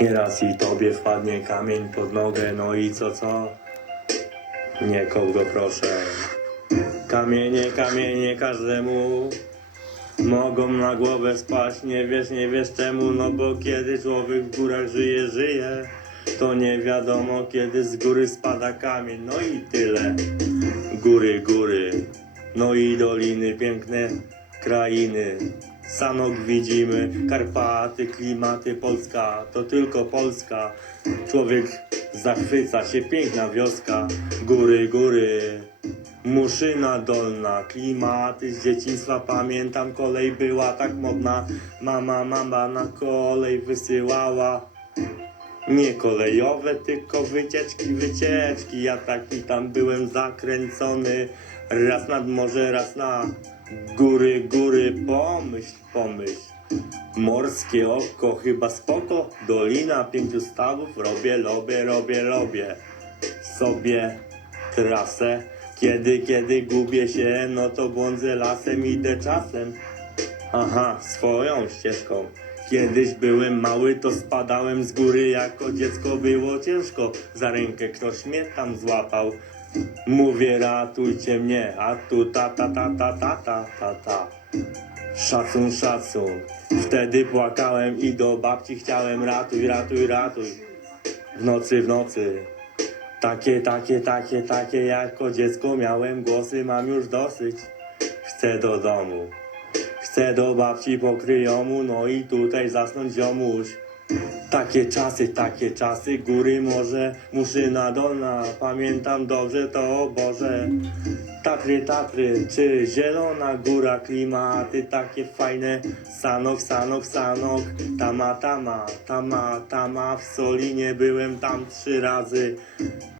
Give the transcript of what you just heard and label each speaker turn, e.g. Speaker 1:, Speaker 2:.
Speaker 1: Nieraz i tobie wpadnie kamień pod nogę, no i co, co? Nie koł go proszę. Kamienie, kamienie każdemu mogą na głowę spaść. Nie wiesz, nie wiesz czemu, no bo kiedy człowiek w górach żyje, żyje, to nie wiadomo kiedy z góry spada kamień. No i tyle. Góry, góry, no i doliny, piękne krainy. Sanok widzimy, Karpaty, klimaty, Polska, to tylko Polska. Człowiek zachwyca się, piękna wioska, góry, góry. Muszyna dolna, klimaty z dzieciństwa pamiętam, kolej była tak modna. Mama, mama na kolej wysyłała. Nie kolejowe, tylko wycieczki, wycieczki. Ja taki tam byłem zakręcony. Raz nad morze, raz na góry, góry. Pomyśl, pomyśl. Morskie oko, chyba spoko. Dolina pięciu stawów. Robię, robię, robię, robię. Sobie trasę. Kiedy, kiedy gubię się, no to błądzę lasem, idę czasem. Aha, swoją ścieżką. Kiedyś byłem mały, to spadałem z góry, jako dziecko było ciężko. Za rękę ktoś mnie tam złapał. Mówię, ratujcie mnie, a tu ta ta ta ta ta ta ta ta. Szacun, szacun. Wtedy płakałem i do babci chciałem ratuj, ratuj, ratuj. W nocy, w nocy. Takie, takie, takie, takie, jako dziecko miałem głosy, mam już dosyć. Chcę do domu. Chcę do babci pokryjomu, no i tutaj zasnąć ziomuś. Takie czasy, takie czasy, góry morze, muszyna dolna, pamiętam dobrze to, o Boże. Tatry, Tatry, czy zielona góra, klimaty takie fajne, Sanok, Sanok, Sanok, Tama, Tama, Tama, Tama, w Solinie byłem tam trzy razy.